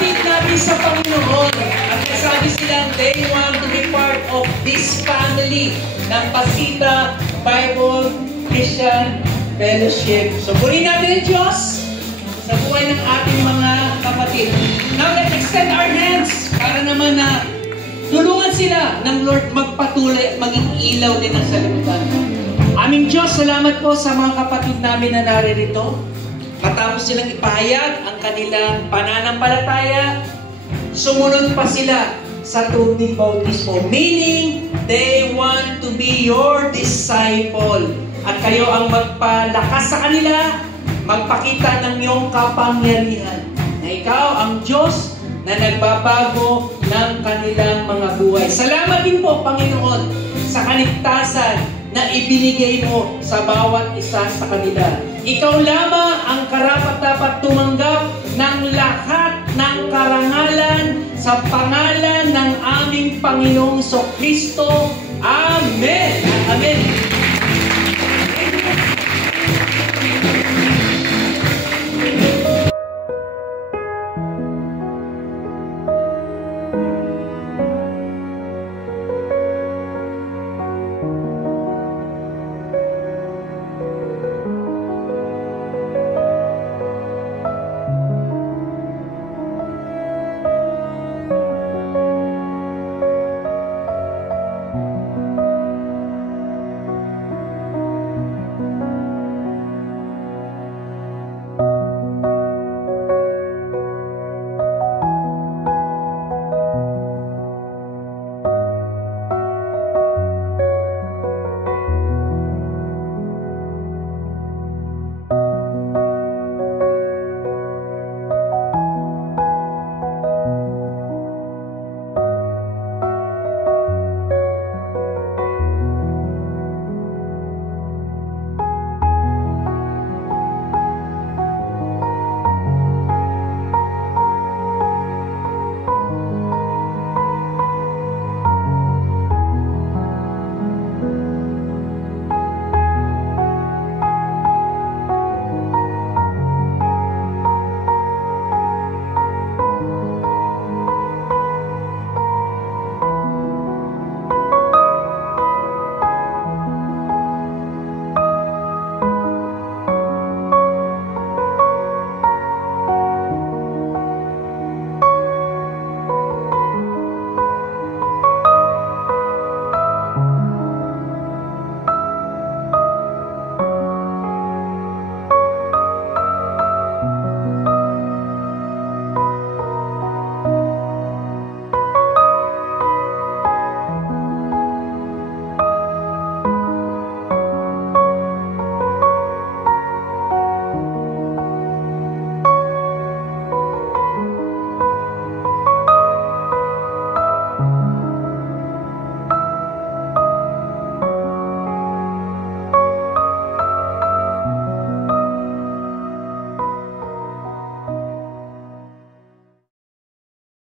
kapatid namin sa Panginoon. At kasabi silang they want to be part of this family ng Pasita Bible Christian Fellowship. So, purihin natin ang Diyos sa buhay ng ating mga kapatid. Now, let's extend our hands para naman na tulungan sila ng Lord magpatuloy at maging ilaw din ang salimutan. Aming Diyos, salamat po sa mga kapatid namin na naririto. Matapos silang ipahayag ang kanilang pananampalataya, sumunod pa sila sa tubig bautismo. Meaning, they want to be your disciple. At kayo ang magpalakas sa kanila, magpakita ng iyong kapangyarihan. Na ikaw ang Diyos na nagbabago ng kanilang mga buhay. Salamat din po, Panginoon, sa kaligtasan na ibinigay mo sa bawat isa sa kanila. Ikaw lamang ang karapat-dapat tumanggap ng lahat ng karangalan sa pangalan ng aming Panginoong Kristo. Amen! Amen!